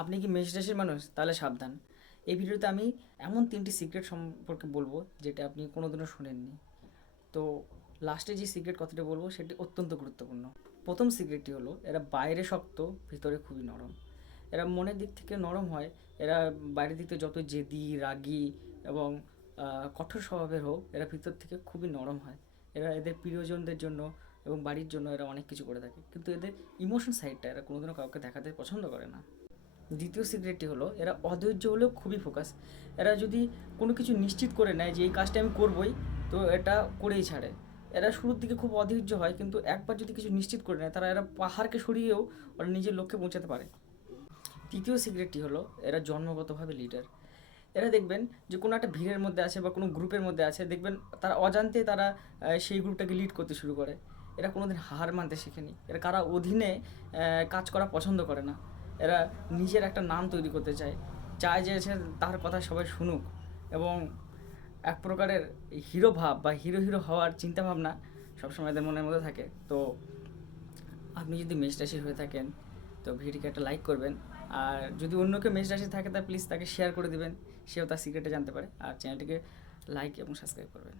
আপনি কি মেষ রাশির মানুষ? তাহলে সাবধান। এই ভিডিওতে আমি এমন 3টি সিক্রেট সম্পর্কে বলবো যেটা আপনি কোনোদিনও শোনেননি। তো লাস্টে যে সিক্রেট কথাটি বলবো সেটি অত্যন্ত গুরুত্বপূর্ণ। প্রথম সিক্রেটটি হলো এরা বাইরে শক্ত, ভিতরে খুবই নরম। এরা মনের দিক থেকে নরম হয়। এরা বাইরের দিক থেকে যত জেদি, রাগী এবং কঠোর স্বভাবের হোক, এরা ভিতর থেকে খুবই নরম হয়। এরা এদের প্রিয়জনদের জন্য এবং বাড়ির জন্য এরা অনেক কিছু করে থাকে, কিন্তু এদের ইমোশন সাইডটা এরা কোনোদিনও কাউকে দেখাতে পছন্দ করে না। দ্বিতীয় সিক্রেটটি হলো এরা অধৈর্য হলেও খুবই ফোকাস। এরা যদি কোনো কিছু নিশ্চিত করে নেয় যে এই কাজটা আমি করবই, তো এটা করেই ছাড়ে। এরা শুরুর দিকে খুব অধৈর্য হয়, কিন্তু একবার যদি কিছু নিশ্চিত করে নেয় এরা পাহাড়কে সরিয়েও ওরা নিজের লক্ষ্যে পৌঁছাতে পারে। তৃতীয় সিক্রেটটি হলো এরা জন্মগতভাবে লিডার। এরা দেখবেন যে কোনো একটা ভিড়ের মধ্যে আছে বা কোনো গ্রুপের মধ্যে আছে, দেখবেন তারা অজান্তে তারা সেই গ্রুপটাকে লিড করতে শুরু করে। এরা কোনোদিন হার মানতে শেখেনি। এরা কারা অধীনে কাজ করা পছন্দ করে না। এরা নিজের একটা নাম তৈরি করতে চায়, চায় যে তার কথা সবাই শুনুক, এবং এক প্রকারের হিরো ভাব বা হিরো হিরো হওয়ার চিন্তাভাবনা সবসময় এদের মনের মধ্যে থাকে। তো আপনি যদি মেষ রাশির হয়ে থাকেন তো ভিডিওটিকে একটা লাইক করবেন। আর যদি অন্য কেউ মেষ রাশি থাকে তা প্লিজ তাকে শেয়ার করে দিবেন, সেও তার সিক্রেটে জানতে পারে। আর চ্যানেলটিকে লাইক এবং সাবস্ক্রাইব করবেন।